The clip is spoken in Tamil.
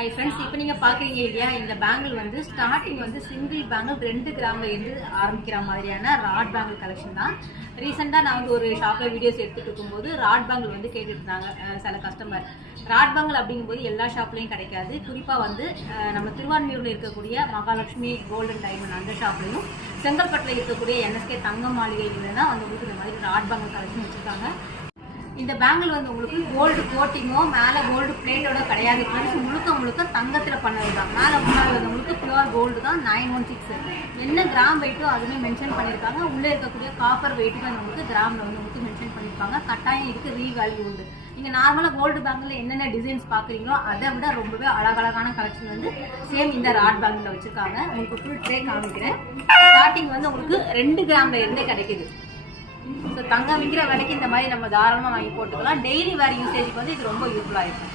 ஹை ஃப்ரெண்ட்ஸ், இப்போ நீங்கள் பார்க்குறீங்க இல்லையா, இந்த பேங்கிள் வந்து ஸ்டார்டிங் வந்து சிங்கிள் பேங்கிள் 2 கிராமில் இருந்து ஆரம்பிக்கிற மாதிரியான ராட் பேங்கிள் கலெக்ஷன் தான். ரீசெண்டாக நான் வந்து ஒரு ஷாப்பில் வீடியோஸ் எடுத்துகிட்டு இருக்கும்போது ராட் பேங்கிள் வந்து கேட்டுட்டு இருந்தாங்க சில கஸ்டமர். ராட் பேங்கிள் அப்படிங்கும்போது எல்லா ஷாப்லேயும் கிடைக்காது. குறிப்பாக வந்து நம்ம திருவான்மியூரில் இருக்கக்கூடிய மகாலட்சுமி கோல்டன் டைமண்ட் அந்த ஷாப்லையும், செங்கல்பட்டில் இருக்கக்கூடிய NSK தங்க மாளிகையில் தான் வந்து உங்களுக்கு இந்த மாதிரி ராட் பேங்கிள் கலெக்ஷன் வச்சுருக்காங்க. இந்த பேங்கிள் வந்து உங்களுக்கு கோல்டு கோட்டிங்கோ மேலே கோல்டு பிளேட்டோட கிடையாது ஃப்ரெண்ட்ஸ். முழுக்க தங்கத்தில் பண்ணது தான். மேலே முன்னாடி வந்து உங்களுக்கு பியூர் கோல்டு தான் 916. என்ன கிராம் வெயிட்டோ அதுவுமே மென்ஷன் பண்ணியிருக்காங்க. உள்ளே இருக்கக்கூடிய காப்பர் வெயிட்டுக்கு உங்களுக்கு கிராமில் வந்து உங்களுக்கு மென்ஷன் பண்ணியிருப்பாங்க. கட்டாயம் இதுக்கு ரீவேல்யூ உண்டு. நீங்கள் நார்மலாக கோல்டு பேங்கில் என்னென்ன டிசைன்ஸ் பார்க்குறீங்களோ அதை விட ரொம்பவே அழகழகான கலெக்ஷன் வந்து சேம் இந்த ராட் பேங்கில் வச்சுருக்காங்க. உங்களுக்கு ஃபுல் ட்ரே காமிக்கிறேன். ஸ்டார்டிங் வந்து உங்களுக்கு 2 கிராமில் இருந்தே கிடைக்குது. ஸோ தங்கம் விற்கிற விலைக்கு இந்த மாதிரி நம்ம தாராளமாக வாங்கி போட்டுக்கலாம். டெய்லி வேறு யூசேஜுக்கு வந்து இது ரொம்ப யூஸ்ஃபுல்லாக இருக்கும்.